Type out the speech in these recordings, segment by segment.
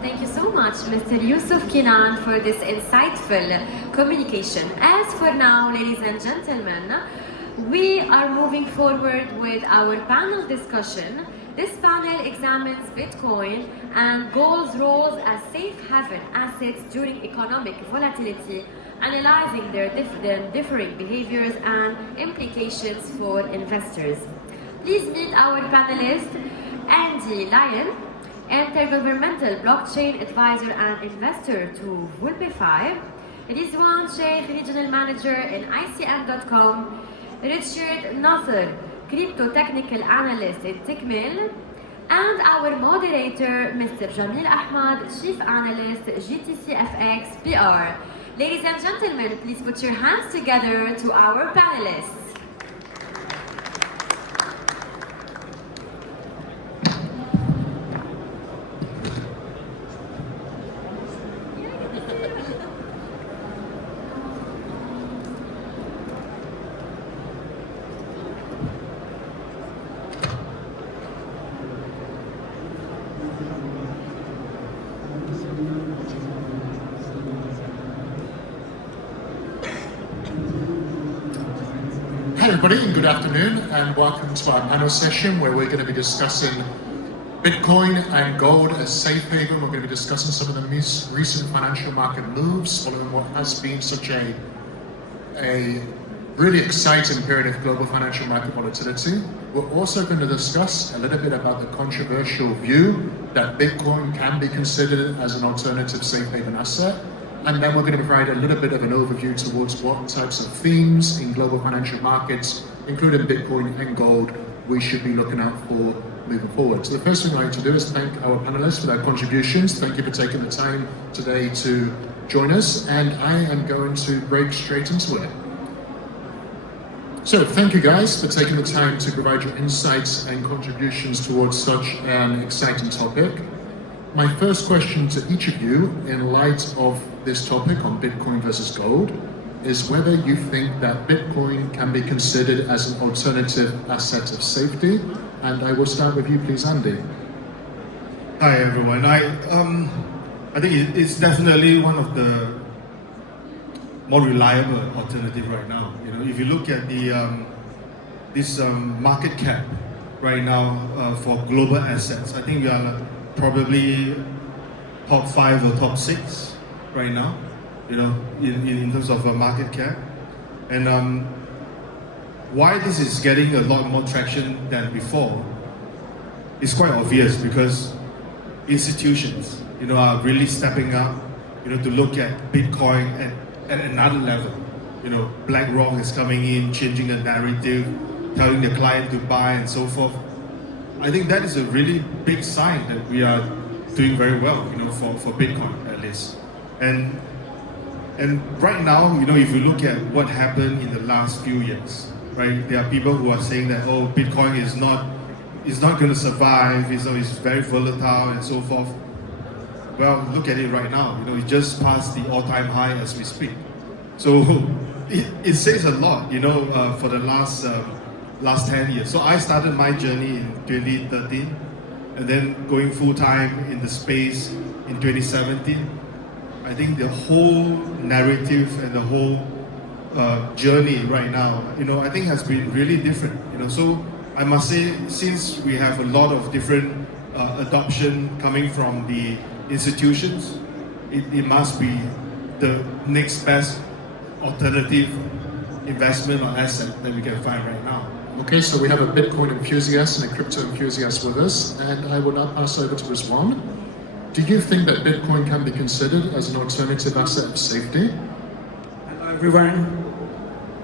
Thank you so much, Mr. Yusuf Kinan, for this insightful communication. As for now, ladies and gentlemen, we are moving forward with our panel discussion. This panel examines Bitcoin and gold's roles as safe haven assets during economic volatility, analyzing their differing behaviors and implications for investors. Please meet our panelist, Anndy Lian, Intergovernmental Blockchain Advisor and Investor to Vulpify, Rizwan Shaikh, Regional Manager in ICM.com, Richard Nasr, Crypto Technical Analyst in Tickmill, and our moderator, Mr. Jameel Ahmad, Chief Analyst, GTCFX PR. Ladies and gentlemen, please put your hands together to our panelists. Hi everybody, and good afternoon, and welcome to our panel session where we're going to be discussing Bitcoin and gold as safe haven. We're going to be discussing some of the recent financial market moves following what has been such a really exciting period of global financial market volatility. We're also going to discuss a little bit about the controversial view that Bitcoin can be considered as an alternative safe haven asset. And then we're going to provide a little bit of an overview towards what types of themes in global financial markets, including Bitcoin and gold, we should be looking out for moving forward. So the first thing I'd like to do is thank our panelists for their contributions. Thank you for taking the time today to join us, and I am going to break straight into it. So thank you guys for taking the time to provide your insights and contributions towards such an exciting topic. My first question to each of you, in light of this topic on Bitcoin versus gold, is whether you think that Bitcoin can be considered as an alternative asset of safety. And I will start with you, please, Andy. Hi everyone. I think it's definitely one of the more reliable alternative right now. You know, if you look at the this market cap right now for global assets, I think we are probably top 5 or top 6 right now, you know, in terms of market cap. And why this is getting a lot more traction than before is quite obvious, because institutions, you know, are really stepping up, you know, to look at Bitcoin at another level. You know, BlackRock is coming in, changing the narrative, telling the client to buy and so forth. I think that is a really big sign that we are doing very well, you know, for Bitcoin at least. And right now, you know, if you look at what happened in the last few years, right, there are people who are saying that, oh, Bitcoin is not going to survive, it's very volatile and so forth. Well, look at it right now, you know, it just passed the all-time high as we speak. So it says a lot, you know, for the last 10 years. So I started my journey in 2013, and then going full-time in the space in 2017. I think the whole narrative and the whole journey right now, you know, I think has been really different, you know. So I must say, since we have a lot of different adoption coming from the institutions, it must be the next best alternative investment or asset that we can find right now. Okay, so we have a Bitcoin enthusiast and a crypto enthusiast with us, and I will now pass over to Rizwan. Do you think that Bitcoin can be considered as an alternative asset of safety? Hello everyone.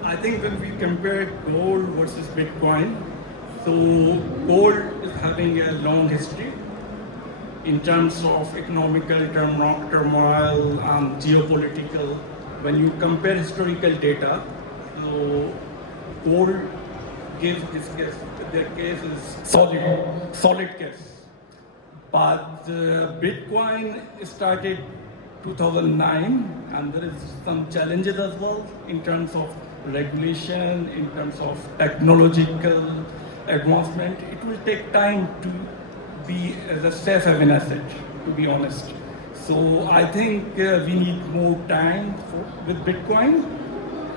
I think when we compare gold versus Bitcoin, so gold is having a long history in terms of economical turmoil and geopolitical. When you compare historical data, so gold gives this case, their case is solid case. But Bitcoin started 2009, and there is some challenges as well in terms of regulation, in terms of technological advancement. It will take time to be as a safe haven asset, to be honest. So I think we need more time with Bitcoin,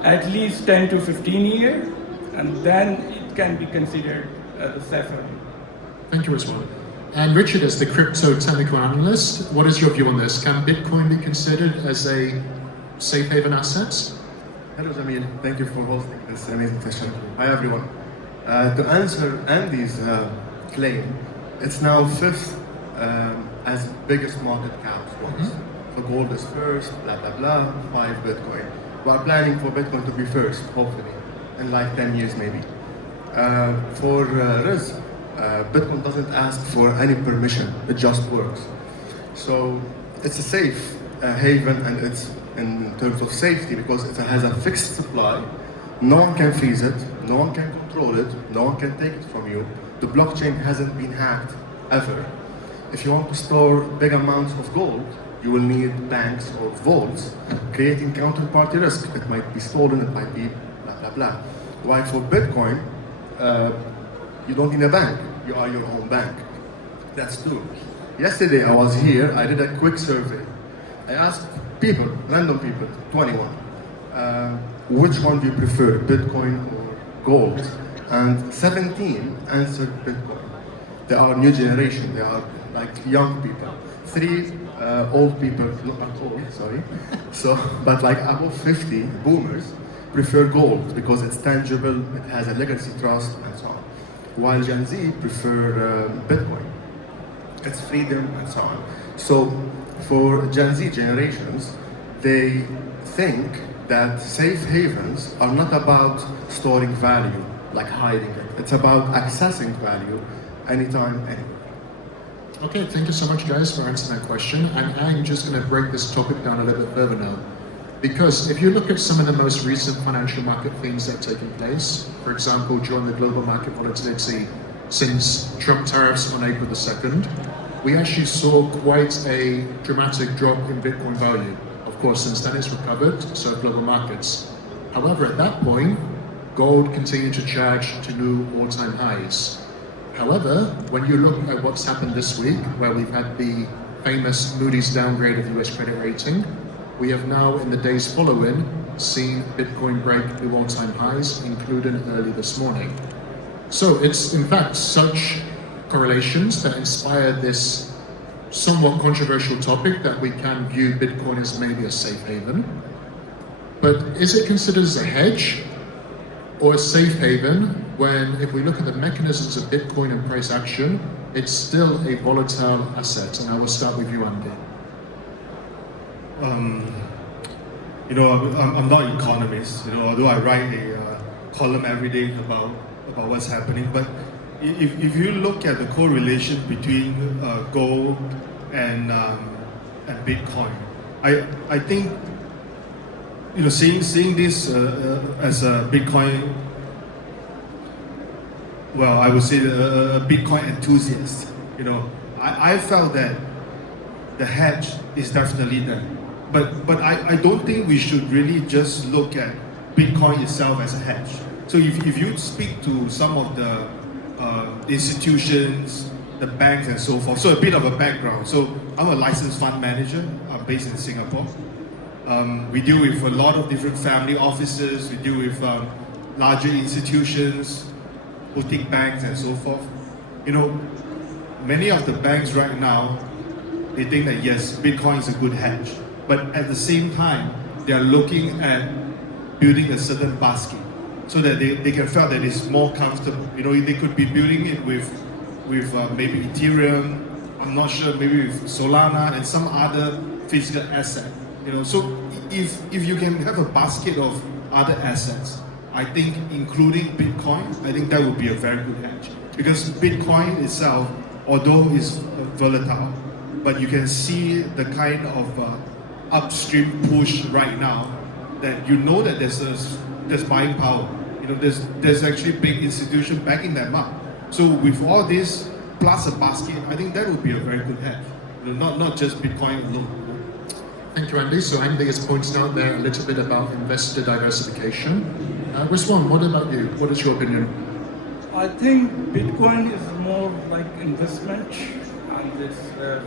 at least 10 to 15 years, and then it can be considered a safe haven. Thank you, Rizwan. And Richard, as the crypto technical analyst, what is your view on this? Can Bitcoin be considered as a safe haven asset? Hello, Jameel. Thank you for hosting this amazing session. Hi, everyone. To answer Andy's claim, it's now fifth as biggest market cap was. So gold is first, blah, blah, blah, 5 Bitcoin. We're planning for Bitcoin to be first, hopefully, in like 10 years maybe. For Riz, Bitcoin doesn't ask for any permission, it just works. So it's a safe haven, and it's in terms of safety because it has a fixed supply. No one can freeze it, no one can control it, no one can take it from you. The blockchain hasn't been hacked ever. If you want to store big amounts of gold, you will need banks or vaults, creating counterparty risk. It might be stolen, it might be blah, blah, blah. While for Bitcoin, you don't need a bank, you are your own bank. That's true. Yesterday I was here, I did a quick survey. I asked people, random people, 21, which one do you prefer, Bitcoin or gold? And 17 answered Bitcoin. They are new generation, they are like young people. 3 old people, not old, sorry. So, but like above 50 boomers prefer gold because it's tangible, it has a legacy trust and so on. While Gen Z prefer Bitcoin. It's freedom and so on. So for Gen Z generations, they think that safe havens are not about storing value, like hiding it. It's about accessing value anytime, anywhere. Okay, thank you so much, guys, for answering that question. And I'm just going to break this topic down a little bit further now. Because if you look at some of the most recent financial market themes that have taken place, for example, during the global market volatility since Trump tariffs on April the 2nd, we actually saw quite a dramatic drop in Bitcoin value. Of course, since then it's recovered, so have global markets. However, at that point, gold continued to charge to new all-time highs. However, when you look at what's happened this week, where we've had the famous Moody's downgrade of the US credit rating, we have now, in the days following, seen Bitcoin break new all-time highs, including early this morning. So it's, in fact, such correlations that inspired this somewhat controversial topic that we can view Bitcoin as maybe a safe haven. But is it considered as a hedge or a safe haven when, if we look at the mechanisms of Bitcoin and price action, it's still a volatile asset? And I will start with you, Andy. I'm not an economist, although I write a column every day about what's happening. But if you look at the correlation between gold and Bitcoin, I think seeing this as a Bitcoin, well, I would say a Bitcoin enthusiast. I felt that the hedge is definitely there, but I don't think we should really just look at Bitcoin itself as a hedge. So if you speak to some of the institutions, the banks and so forth, so a bit of a background. So I'm a licensed fund manager. I'm based in Singapore. We deal with a lot of different family offices. We deal with larger institutions, boutique banks and so forth. Many of the banks right now, they think that yes, Bitcoin is a good hedge. But at the same time, they are looking at building a certain basket so that they can feel that it's more comfortable. They could be building it with maybe Ethereum, I'm not sure, maybe with Solana and some other physical asset. So if you can have a basket of other assets, I think including Bitcoin, I think that would be a very good hedge. Because Bitcoin itself, although is volatile, but you can see the kind of upstream push right now that that there's buying power. There's actually big institution backing them up. So with all this plus a basket, I think that would be a very good hedge. Not just Bitcoin alone. Thank you, Andy. So Andy has pointed out there a little bit about investor diversification. Rizwan, what about you? What is your opinion? I think Bitcoin is more like investment, and it's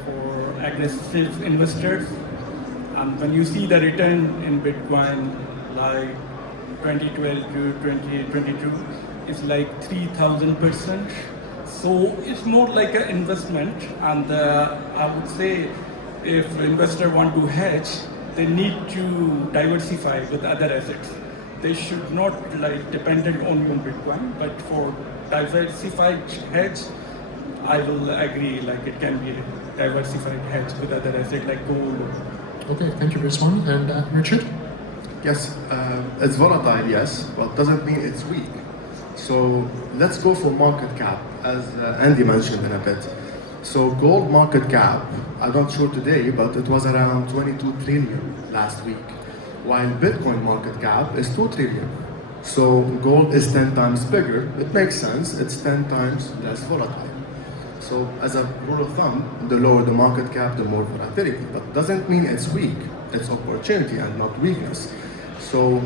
for aggressive investors. And when you see the return in Bitcoin, like 2012 to 2022, it's like 3,000%. So it's more like an investment, and I would say if investor want to hedge, they need to diversify with other assets. They should not like dependent only on Bitcoin, but for diversified hedge, I will agree, like it can be diversified hedge with other assets like gold. Okay, thank you, Rizwan. And Richard? Yes, it's volatile, yes, but doesn't mean it's weak. So let's go for market cap, as Andy mentioned in a bit. So gold market cap, I'm not sure today, but it was around 22 trillion last week, while Bitcoin market cap is 2 trillion. So gold is 10 times bigger. It makes sense, it's 10 times less volatile. So as a rule of thumb, the lower the market cap, the more volatility. But doesn't mean it's weak, it's opportunity and not weakness. So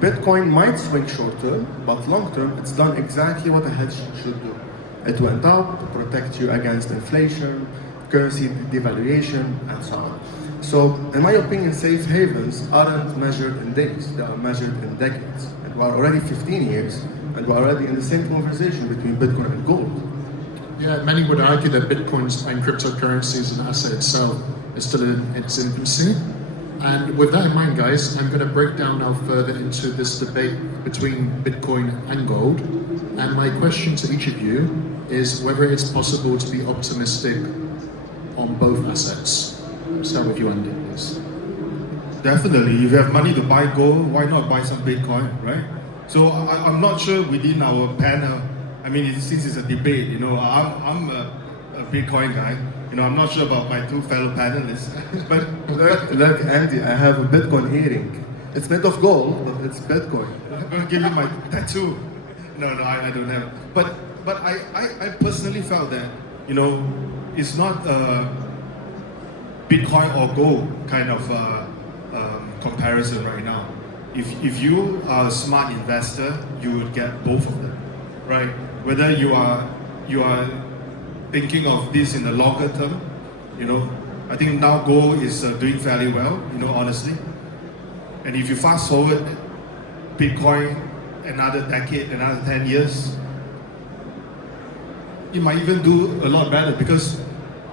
Bitcoin might swing short term, but long term, it's done exactly what a hedge should do. It went up to protect you against inflation, currency devaluation, and so on. So, in my opinion, safe havens aren't measured in days, they are measured in decades. And we're already 15 years, and we're already in the same conversation between Bitcoin and gold. Yeah, many would argue that Bitcoins and cryptocurrency as an asset itself is still in its infancy. And with that in mind, guys, I'm going to break down now further into this debate between Bitcoin and gold. And my question to each of you is whether it's possible to be optimistic on both assets. I'll start with you, Andy, please. Definitely, if you have money to buy gold, why not buy some Bitcoin, right? So I'm not sure within our panel, I mean, since it's a debate, you know, I'm a Bitcoin guy. You know, I'm not sure about my two fellow panelists, but Look, Andy, I have a Bitcoin earring. It's made of gold, but it's Bitcoin. I'm gonna give you my tattoo. No, I don't have. But I personally felt that, you know, it's not a Bitcoin or gold kind of comparison right now. If you are a smart investor, you would get both of them, right? Whether you are thinking of this in the longer term, you know, I think now gold is doing fairly well, you know, honestly. And if you fast forward Bitcoin another decade, another 10 years, it might even do a lot better because,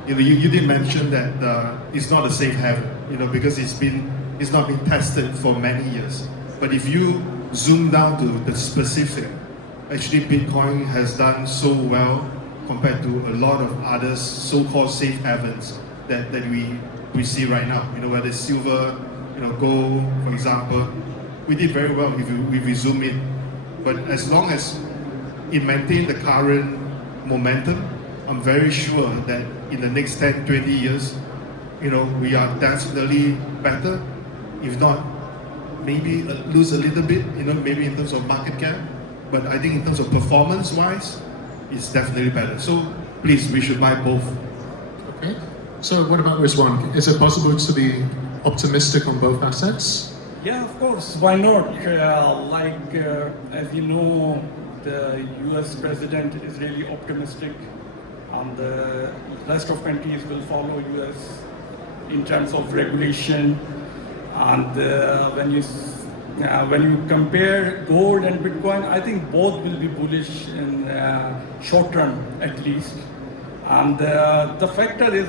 you know, you did mention that it's not a safe haven, you know, because it's not been tested for many years. But if you zoom down to the specific, actually Bitcoin has done so well compared to a lot of other so-called safe havens that we see right now. You know, whether it's silver, you know, gold, for example, we did very well if we zoom in. But as long as it maintains the current momentum, I'm very sure that in the next 10, 20 years, you know, we are definitely better. If not, maybe lose a little bit, you know, maybe in terms of market cap. But I think in terms of performance-wise, it's definitely better. So please, we should buy both. Okay. So what about Rizwan? Is it possible to be optimistic on both assets? Yeah, of course. Why not? As you know, the U.S. president is really optimistic, and the rest of countries will follow U.S. in terms of regulation. And when you compare gold and Bitcoin, I think both will be bullish in short term at least. And the factor is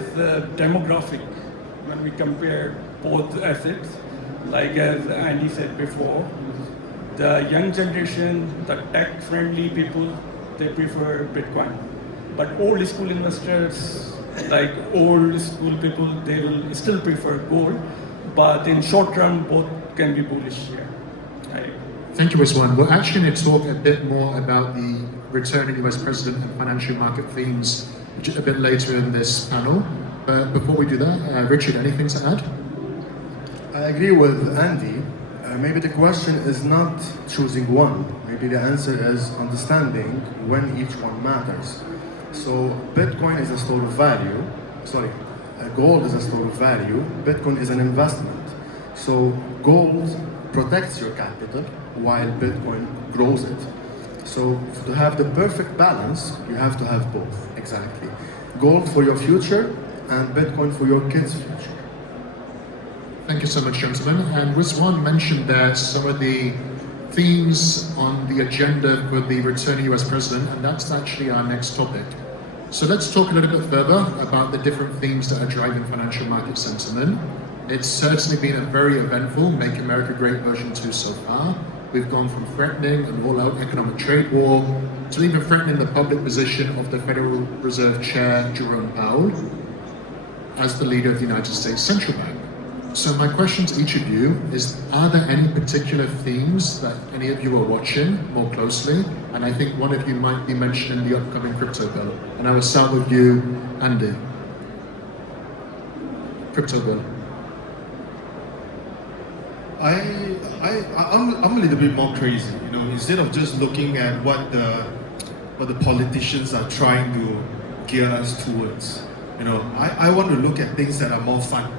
demographic when we compare both assets. Like as Andy said before, the young generation, the tech-friendly people, they prefer Bitcoin. But old school investors, like old school people, they will still prefer gold. But in short term, both can be bullish here. Right. Thank you, Rizwan. We're actually going to talk a bit more about the returning US president and financial market themes a bit later in this panel. But before we do that, Richard, anything to add? I agree with Andy. Maybe the question is not choosing one. Maybe the answer is understanding when each one matters. So Bitcoin is a store of value. Gold is a store of value. Bitcoin is an investment. So gold protects your capital while Bitcoin grows it. So to have the perfect balance, you have to have both, exactly. gold for your future and Bitcoin for your kids' future. Thank you so much, gentlemen. And Rizwan mentioned there some of the themes on the agenda for the returning US president, and that's actually our next topic. So let's talk a little bit further about the different themes that are driving financial market sentiment. It's certainly been a very eventful Make America Great version 2 so far. We've gone from threatening an all-out economic trade war to even threatening the public position of the Federal Reserve Chair, Jerome Powell, as the leader of the United States Central Bank. So my question to each of you is, are there any particular themes that any of you are watching more closely? And I think one of you might be mentioning the upcoming crypto bill. And I will start with you, Andy. Crypto bill. I'm a little bit more crazy, you know. Instead of just looking at what the politicians are trying to gear us towards, you know, I want to look at things that are more fun.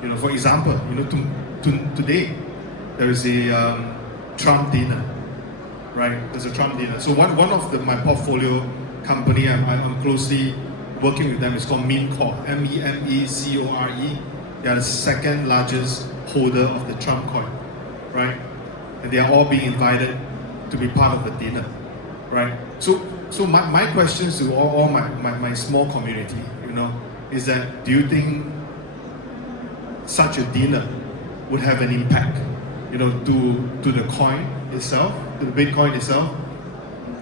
You know, for example, you know, today there is a Trump dinner, right? There's a Trump dinner. So one of my portfolio company, I'm closely working with them. It's called MEMCORE, MEMECORE. They are the second largest holder of the Trump coin, right? And they are all being invited to be part of the dinner, right? So my questions to all my small community, you know, is that, do you think such a dinner would have an impact, you know, to the coin itself, to the Bitcoin itself,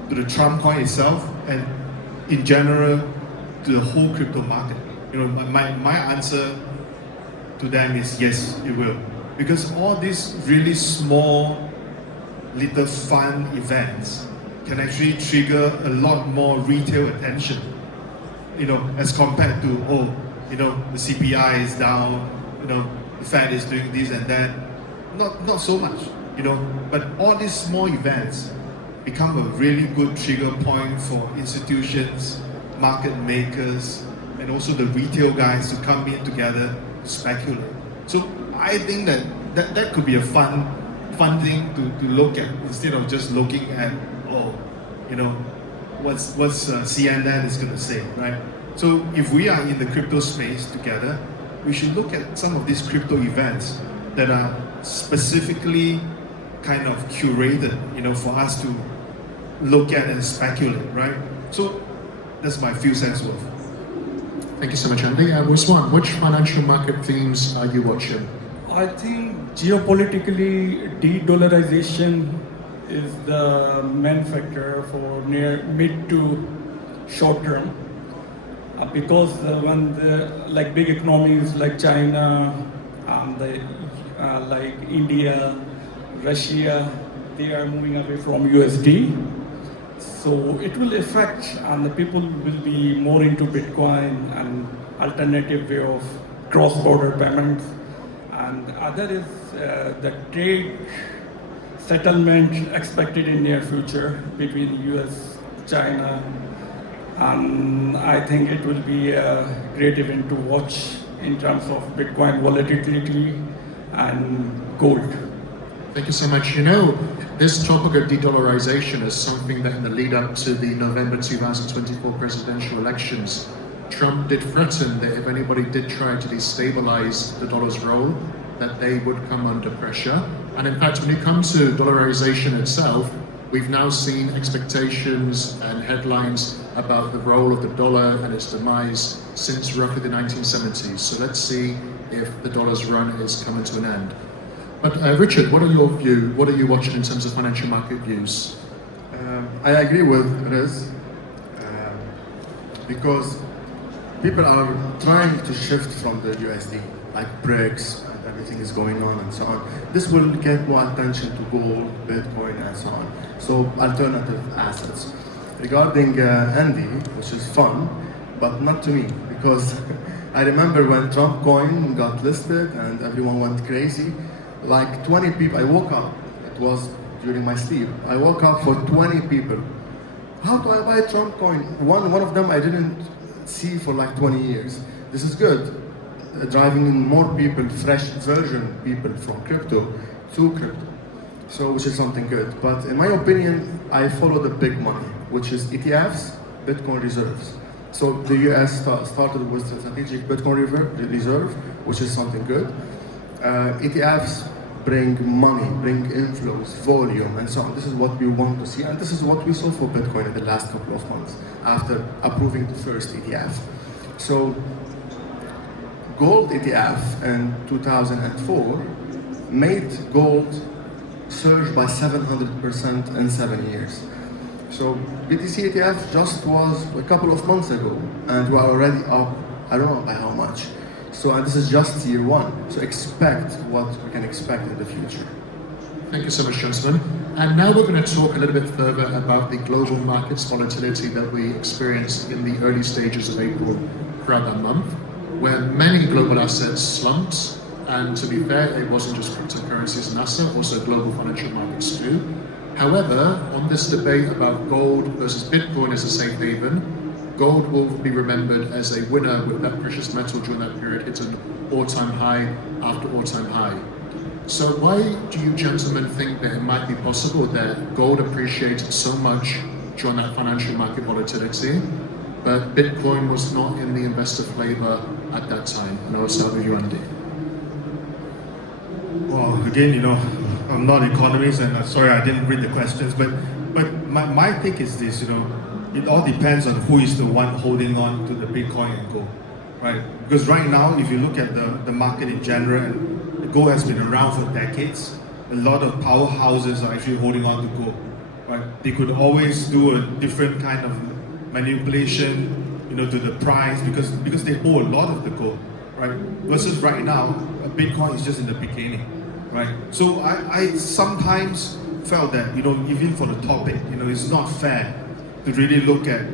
to the Trump coin itself, and in general to the whole crypto market? You know, my answer to them is yes, it will, because all these really small, little fun events can actually trigger a lot more retail attention, you know, as compared to, oh, you know, the CPI is down, you know, the Fed is doing this and that. Not so much, you know, but all these small events become a really good trigger point for institutions, market makers, and also the retail guys to come in together to speculate. So I think that could be a fun thing to look at, instead of just looking at, oh, you know, what's CNN is going to say, right? So if we are in the crypto space together, we should look at some of these crypto events that are specifically kind of curated, you know, for us to look at and speculate, right? So that's my few cents worth. Thank you so much, Andy. Rizwan, which financial market themes are you watching? I think geopolitically, de-dollarization is the main factor for near mid to short term. Because when the like big economies like China, like India, Russia, they are moving away from USD. So it will affect, and the people will be more into Bitcoin and alternative way of cross-border payments. And other is the trade settlement expected in near future between US, China. And I think it will be a great event to watch in terms of Bitcoin volatility and gold. Thank you so much. You know, this topic of de-dollarization is something that in the lead up to the November 2024 presidential elections, Trump did threaten that if anybody did try to destabilize the dollar's role, that they would come under pressure. And in fact, when it comes to dollarization itself, we've now seen expectations and headlines about the role of the dollar and its demise since roughly the 1970s. So let's see if the dollar's run is coming to an end. But Richard, what are your views? What are you watching in terms of financial market views? I agree with Riz, because people are trying to shift from the USD, like BRICS, and everything is going on and so on. This will get more attention to gold, Bitcoin, and so on. So alternative assets. Regarding Andy, which is fun, but not to me, because I remember when Trump coin got listed and everyone went crazy. Like 20 people, I woke up, it was during my sleep, I woke up for 20 people. How do I buy Trump coin? One of them I didn't see for like 20 years. This is good. Driving in more people, fresh version people from crypto to crypto. So, which is something good. But in my opinion, I follow the big money, which is ETFs, Bitcoin reserves. So the US started with the strategic Bitcoin reserve, which is something good. ETFs bring money, bring inflows, volume, and so on. This is what we want to see, and this is what we saw for Bitcoin in the last couple of months after approving the first ETF. So gold ETF in 2004 made gold surge by 700% in 7 years. So BTC ETF just was a couple of months ago, and we're already up, I don't know by how much. So, and this is just year one. So expect what we can expect in the future. Thank you so much, gentlemen. And now we're going to talk a little bit further about the global markets volatility that we experienced in the early stages of April throughout that month, where many global assets slumped. And to be fair, it wasn't just cryptocurrencies and Nasr, also global financial markets too. However, on this debate about gold versus Bitcoin as a safe haven, gold will be remembered as a winner with that precious metal during that period hit an all-time high after all-time high. So why do you gentlemen think that it might be possible that gold appreciated so much during that financial market volatility, but Bitcoin was not in the investor flavor at that time? And I'll start with you, Andy. Well, again, I'm not an economist, and sorry I didn't read the questions, but my take is this, it all depends on who is the one holding on to the Bitcoin and gold, right? Because right now, if you look at the market in general, and the gold has been around for decades, a lot of powerhouses are actually holding on to gold, right? They could always do a different kind of manipulation, to the price because they hold a lot of the gold, right? Versus right now, Bitcoin is just in the beginning, right? So I sometimes felt that, even for the topic, it's not fair to really look at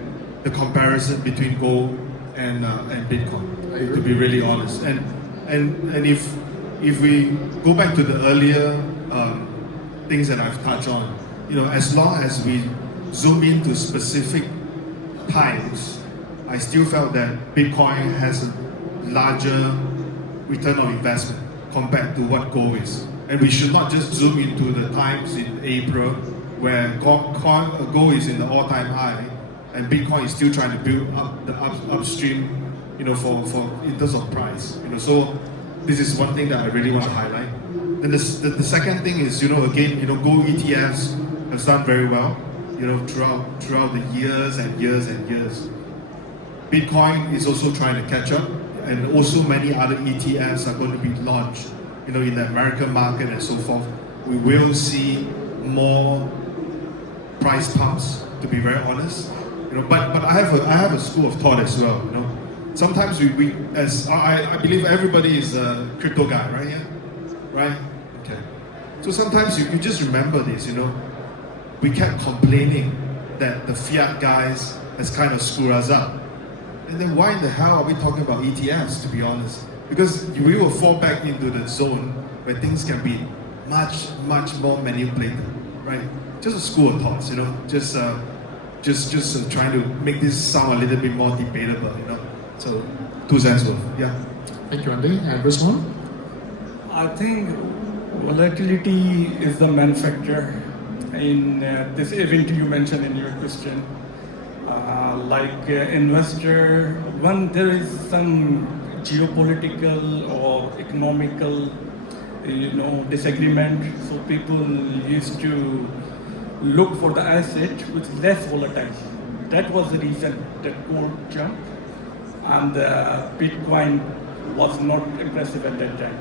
the comparison between gold and Bitcoin, to be really honest. And if we go back to the earlier things that I've touched on, as long as we zoom into specific times, I still felt that Bitcoin has a larger return on investment compared to what gold is. And we should not just zoom into the times in April where gold is in the all-time high and Bitcoin is still trying to build up the upstream, for in terms of price. So this is one thing that I really want to highlight. Then the second thing is, again, gold ETFs have done very well, throughout the years and years and years. Bitcoin is also trying to catch up, and also many other ETFs are going to be launched, in the American market and so forth. We will see more price pumps, to be very honest. But I have a school of thought as well. Sometimes we as I believe everybody is a crypto guy, right? Yeah, right. Okay. So sometimes you just remember this. We kept complaining that the fiat guys has kind of screwed us up. And then why in the hell are we talking about ETFs, to be honest? Because we will fall back into the zone where things can be much, much more manipulated, right? Just a school of thoughts, just trying to make this sound a little bit more debatable, So, 2 cents worth, yeah. Thank you, Andy. And Rizwan? I think volatility is the main factor in this event you mentioned in your question. Investor, when there is some geopolitical or economical, disagreement, so people used to look for the asset which is less volatile. That was the reason that gold jumped, and Bitcoin was not impressive at that time.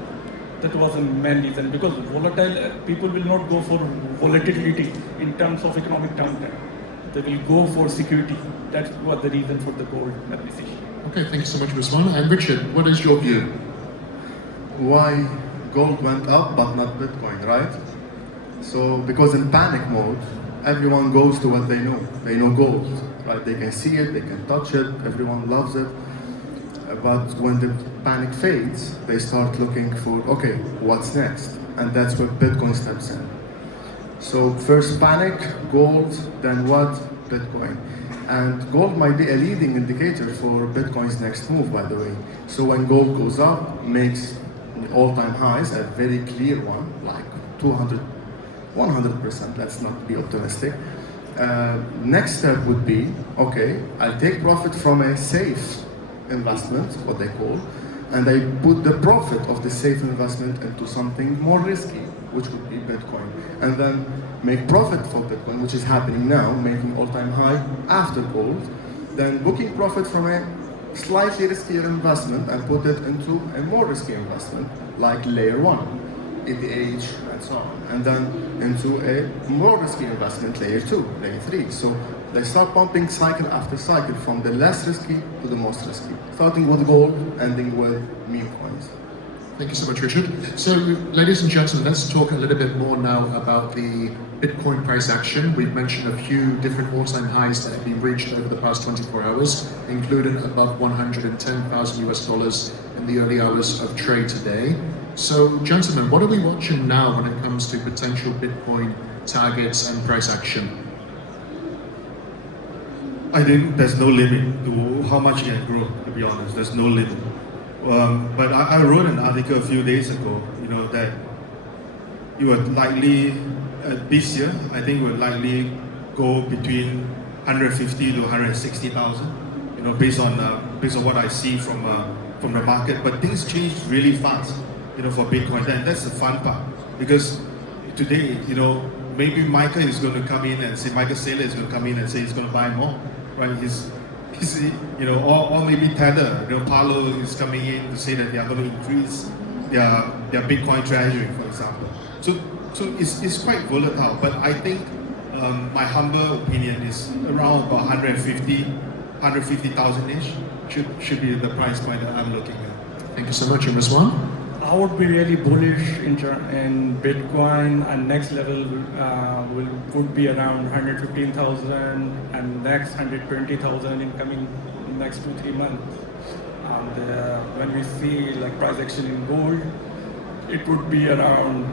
That was the main reason, because volatile people will not go for volatility in terms of economic downturn. They will go for security. That was the reason for the gold appreciation. Okay, thank you so much, Rizwan. And Richard, what is your view? Why gold went up but not Bitcoin, right? So, because in panic mode, everyone goes to what they know. They know gold, right? They can see it, they can touch it, everyone loves it. But when the panic fades, they start looking for, okay, what's next? And that's where Bitcoin steps in. So first panic, gold, then what? Bitcoin. And gold might be a leading indicator for Bitcoin's next move, by the way. So when gold goes up, makes all-time highs, a very clear one, like 200, 100%, let's not be optimistic. Next step would be, okay, I'll take profit from a safe investment, what they call, and I put the profit of the safe investment into something more risky, which would be Bitcoin, and then make profit for Bitcoin, which is happening now, making all-time high after gold, then booking profit from a slightly riskier investment and put it into a more risky investment, like layer 1, ETH, and so on, and then into a more risky investment, layer 2, layer 3. So they start pumping cycle after cycle from the less risky to the most risky, starting with gold, ending with meme coins. Thank you so much, Richard. So, ladies and gentlemen, let's talk a little bit more now about the Bitcoin price action. We've mentioned a few different all-time highs that have been reached over the past 24 hours, including above 110,000 US dollars in the early hours of trade today. So, gentlemen, what are we watching now when it comes to potential Bitcoin targets and price action? I think there's no limit to how much it can grow, to be honest. There's no limit. But I wrote an article a few days ago, that you would likely, this year, I think would likely go between 150 to 160,000, based on what I see from the market. But things change really fast, for Bitcoin. And that's the fun part, because today, maybe Michael is going to come in and say, Michael Saylor is going to come in and say he's going to buy more, right? Or maybe Tether, Palo is coming in to say that they are going to increase their Bitcoin treasury, for example. So it's quite volatile, but I think my humble opinion is around about 150,000-ish should be the price point that I'm looking at. Thank you so much, and Rizwan? I would be really bullish in Bitcoin, and next level would be around 115,000 and next 120,000 in coming next 2-3 months. And when we see like price action in gold, it would be around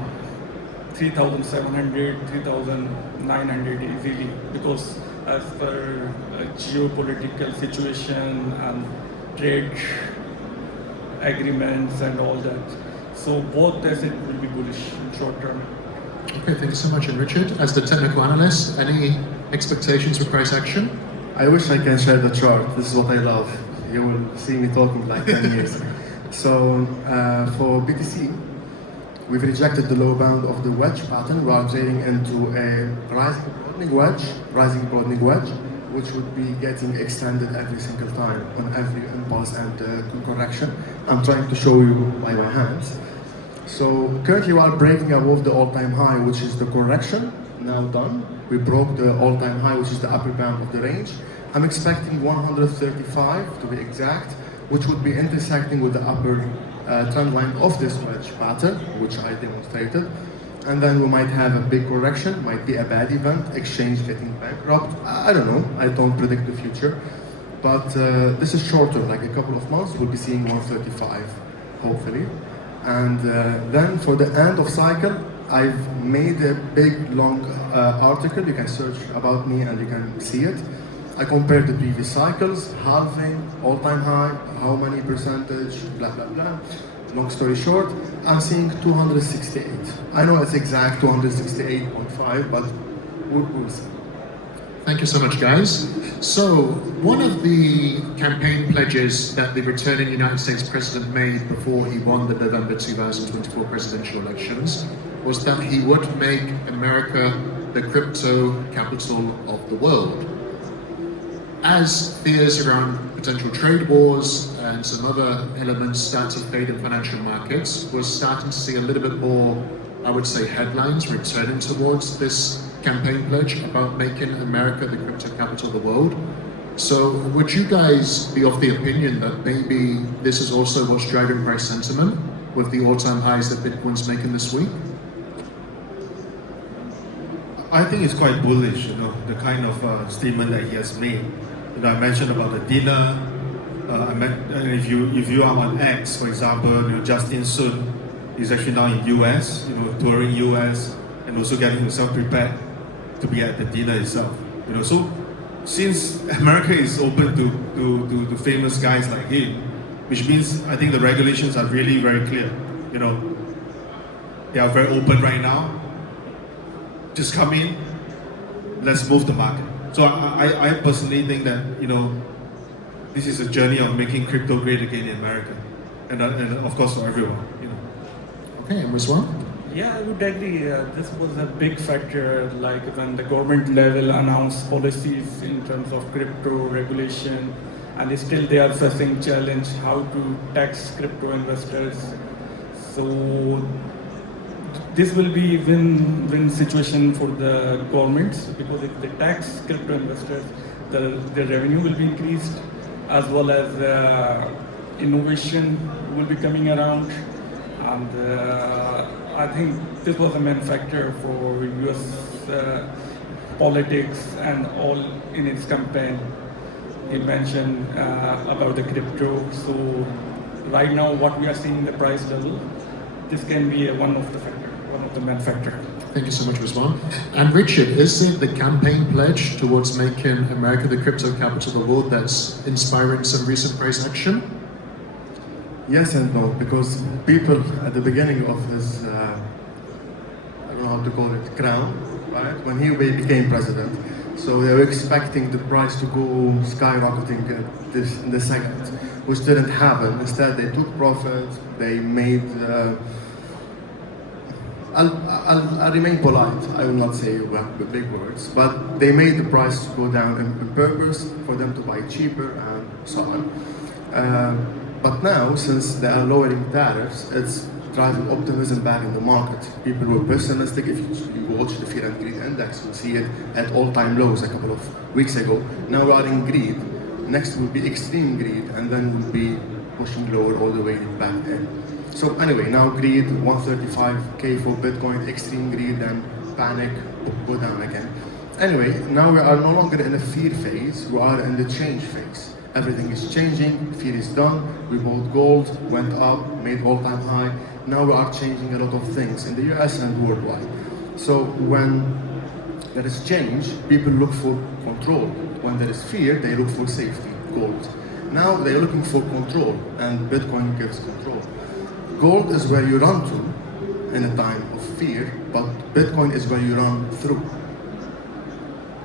3,700, 3,900 easily, because as per geopolitical situation and trade agreements and all that. So both assets will be bullish in short term. Okay, thank you so much. And Richard, as the technical analyst, any expectations for price action? I wish I can share the chart. This is what I love. You will see me talking like 10 years. So for BTC, we've rejected the low bound of the wedge pattern. We are trading into a rising broadening wedge, which would be getting extended every single time on every impulse and correction. I'm trying to show you by my hands. So currently we are breaking above the all-time high, which is the correction, now done. We broke the all-time high, which is the upper bound of the range. I'm expecting 135 to be exact, which would be intersecting with the upper trend line of this wedge pattern, which I demonstrated. And then we might have a big correction, might be a bad event, exchange getting bankrupt. I don't know, I don't predict the future. But this is short term, like a couple of months, we'll be seeing 135, hopefully. And then for the end of cycle, I've made a big, long article. You can search about me and you can see it. I compared the previous cycles, halving, all-time high, how many percentage, blah, blah, blah. Long story short, I'm seeing 268. I know it's exact 268.5, but we'll see. Thank you so much, guys. So, one of the campaign pledges that the returning United States President made before he won the November 2024 presidential elections was that he would make America the crypto capital of the world. As fears around potential trade wars and some other elements start to fade in financial markets, we're starting to see a little bit more, I would say, headlines returning towards this campaign pledge about making America the crypto capital of the world. So would you guys be of the opinion that maybe this is also what's driving price sentiment with the all-time highs that Bitcoin's making this week? I think it's quite bullish, the kind of statement that he has made. I mentioned about the dinner. If you are on X, for example, Justin Sun is actually now in US, touring US, and also getting himself prepared to be at the dinner itself. So since America is open to famous guys like him, which means I think the regulations are really very clear. They are very open right now. Just come in, let's move the market. So I personally think that, this is a journey of making crypto great again in America, and of course for everyone. Okay, and Rizwan? Yeah, I would agree. This was a big factor, like when the government level announced policies in terms of crypto regulation, and still they are facing challenge how to tax crypto investors. So this will be win-win situation for the governments, because if they tax crypto investors, the revenue will be increased, as well as innovation will be coming around. And I think this was a main factor for US politics and all in its campaign. He mentioned about the crypto. So right now what we are seeing in the price level, this can be one of the main factor. Thank you so much, Rizwan. And Richard, is it the campaign pledge towards making America the crypto capital of the world that's inspiring some recent price action? Yes and no, because people at the beginning of his, I don't know how to call it, crown, right? When he became president, so they were expecting the price to go skyrocketing in the second, which didn't happen. Instead, they took profit, they made, I'll remain polite, I will not say big words, but they made the price go down on purpose for them to buy cheaper and so on. But now, since they are lowering tariffs, it's driving optimism back in the market. People were pessimistic. If you watch the Fear and Greed Index, you see it at all-time lows a couple of weeks ago. Now we are in greed. Next will be extreme greed, and then we'll be pushing lower all the way back in. So anyway, now greed, 135K for Bitcoin, extreme greed, and panic, go down again. Anyway, now we are no longer in a fear phase, we are in the change phase. Everything is changing, fear is done, we bought gold, went up, made all-time high. Now we are changing a lot of things in the US and worldwide. So when there is change, people look for control. When there is fear, they look for safety, gold. Now they're looking for control, and Bitcoin gives control. Gold is where you run to in a time of fear, but Bitcoin is where you run through.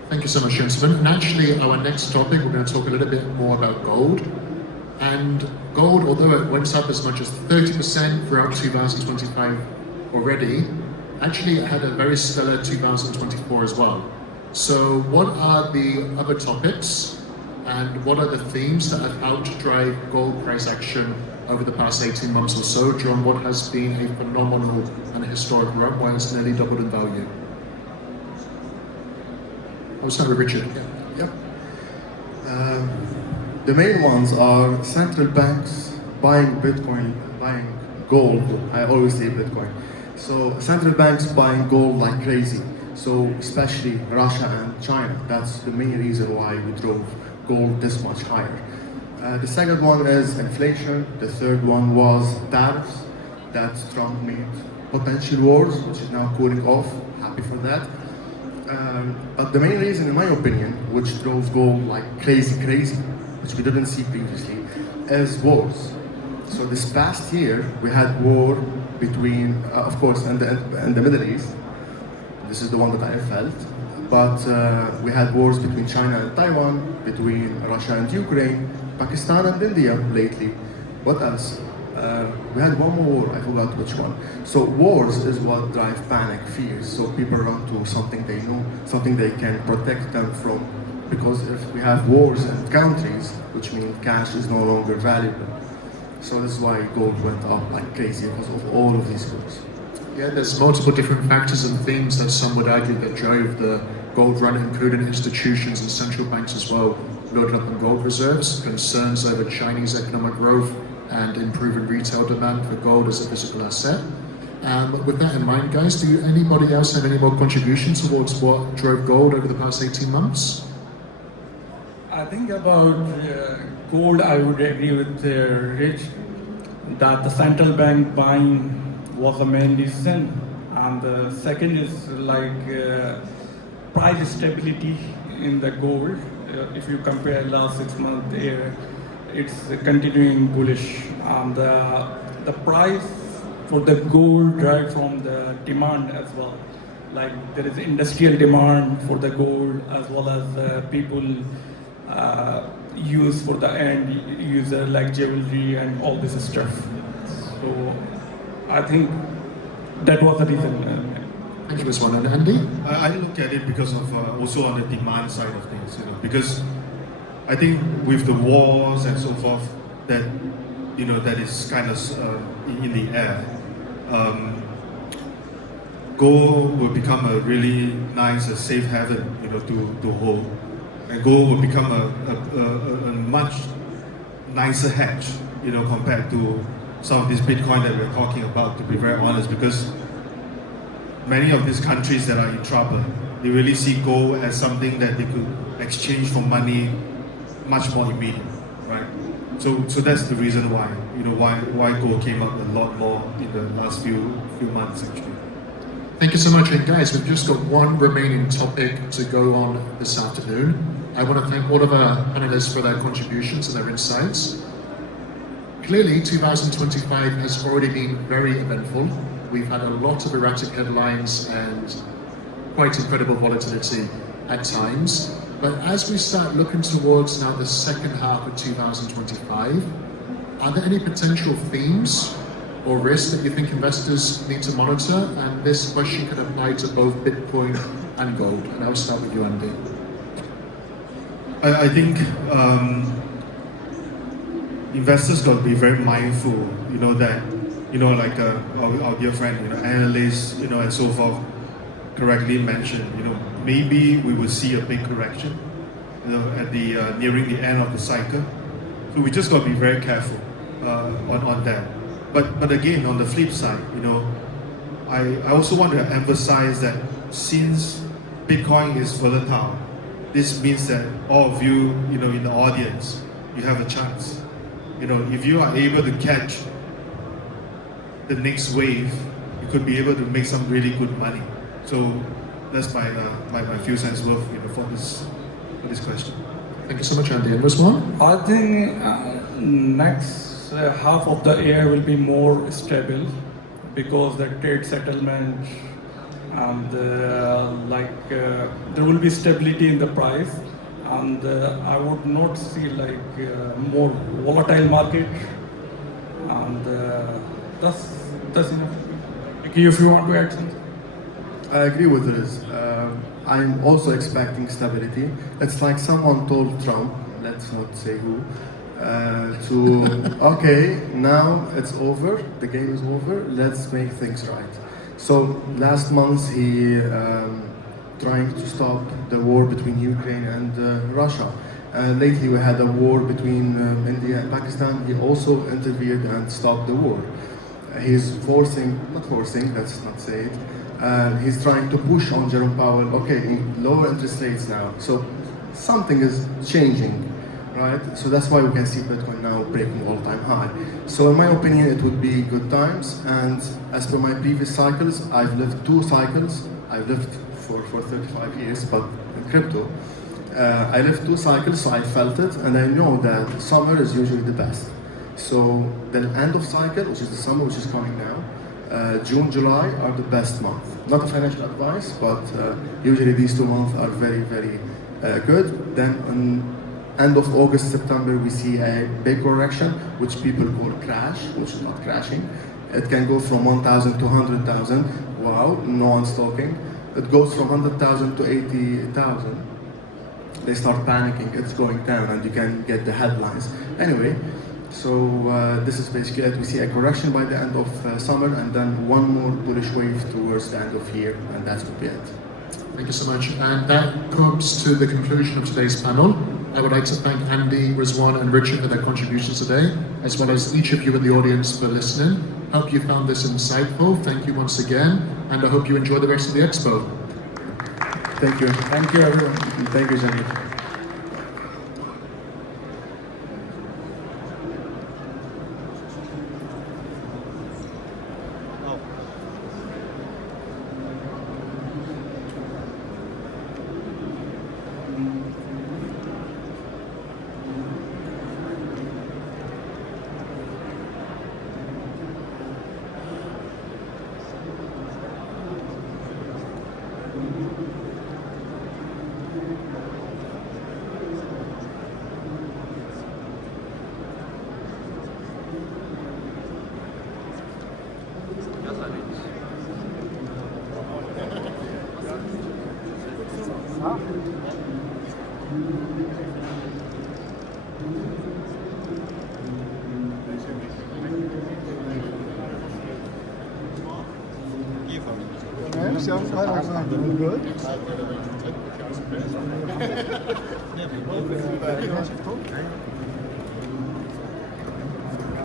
Thank you so much, gentlemen. And actually, our next topic, we're going to talk a little bit more about gold. And gold, although it went up as much as 30% throughout 2025 already, actually it had a very stellar 2024 as well. So what are the other topics and what are the themes that have helped drive gold price action over the past 18 months or so? John, what has been a phenomenal and a historic run, why it's nearly doubled in value? I'll start with Richard. Yep. The main ones are central banks buying Bitcoin, buying gold. I always say Bitcoin. So central banks buying gold like crazy. So especially Russia and China. That's the main reason why we drove gold this much higher. The second one is inflation. The third one was tariffs that Trump made potential wars, which is now cooling off. Happy for that. But the main reason, in my opinion, which drove gold like crazy, which we didn't see previously, is wars. So this past year, we had war between, of course, in the Middle East. This is the one that I felt. But we had wars between China and Taiwan, between Russia and Ukraine, Pakistan and India lately. What else? We had one more war, I forgot which one. So wars is what drive panic, fears. So people run to something they know, something they can protect them from. Because if we have wars in countries, which means cash is no longer valuable. So this is why gold went up like crazy, because of all of these wars. Yeah, there's multiple different factors and themes that some would argue that drove the gold run, including institutions and central banks as well, loaded up on gold reserves, concerns over Chinese economic growth, and improving retail demand for gold as a physical asset. With that in mind, guys, do anybody else have any more contribution towards what drove gold over the past 18 months? I think about gold, I would agree with Rich that the central bank buying was the main reason, and the second is like price stability in the gold. If you compare last 6 months, it's continuing bullish, and the price for the gold drive from the demand as well. Like there is industrial demand for the gold as well as people use for the end user like jewelry and all this stuff. So I think that was the reason. Thank you, Rizwan. And Andy? I look at it because of also on the demand side of things, because I think with the wars and so forth, that that is kind of in the air. Gold will become a really nice, safe haven, to hold, and gold will become a much nicer hedge, compared to some of this Bitcoin that we're talking about. To be very honest, because many of these countries that are in trouble, they really see gold as something that they could exchange for money much more immediate, right? So that's the reason why, why gold came up a lot more in the last few months actually. Thank you so much. And guys, we've just got one remaining topic to go on this afternoon. I want to thank all of our panelists for their contributions and their insights. Clearly, 2025 has already been very eventful. We've had a lot of erratic headlines and quite incredible volatility at times. But as we start looking towards now the second half of 2025, are there any potential themes or risks that you think investors need to monitor? And this question can apply to both Bitcoin and gold. And I'll start with you, Andy. I think investors got to be very mindful, that, like our dear friend, analysts, and so forth, correctly mentioned, maybe we will see a big correction, at the nearing the end of the cycle. So we just got to be very careful on that. But again, on the flip side, I also want to emphasize that since Bitcoin is volatile, this means that all of you, in the audience, you have a chance. If you are able to catch the next wave, you could be able to make some really good money. So that's my few cents worth, for this question. Thank you so much, Andy. And Rizwan? I think next half of the year will be more stable because the trade settlement and there will be stability in the price, and I would not see more volatile market, and that's enough. If you want to add something. I agree with Riz. I'm also expecting stability. It's like someone told Trump, let's not say who, okay, now it's over, the game is over, let's make things right. So last month he trying to stop the war between Ukraine and Russia. Lately we had a war between India and Pakistan. He also intervened and stopped the war. He's not forcing, let's not say it. He's trying to push on Jerome Powell, okay, lower interest rates now. So something is changing, right? So that's why we can see Bitcoin now breaking all-time high. So in my opinion, it would be good times. And as per my previous cycles, I've lived 2 cycles. I've lived for 35 years, but in crypto, I lived 2 cycles, so I felt it, and I know that summer is usually the best. So the end of cycle, which is the summer, which is coming now, June, July are the best months. Not a financial advice, but usually these 2 months are very, very good. Then on end of August, September, we see a big correction, which people call crash, which is not crashing. It can go from 1,000 to 100,000. Wow, no one's talking. It goes from 100,000 to 80,000. They start panicking, it's going down, and you can get the headlines. Anyway, so this is basically it. We see a correction by the end of summer, and then one more bullish wave towards the end of year, and that would be it. Thank you so much. And that comes to the conclusion of today's panel. I would like to thank Andy, Rizwan, and Richard for their contributions today, as well as each of you in the audience for listening. Hope you found this insightful. Thank you once again, and I hope you enjoy the rest of the expo. Thank you. Thank you, everyone. Thank you, Jameel. Good.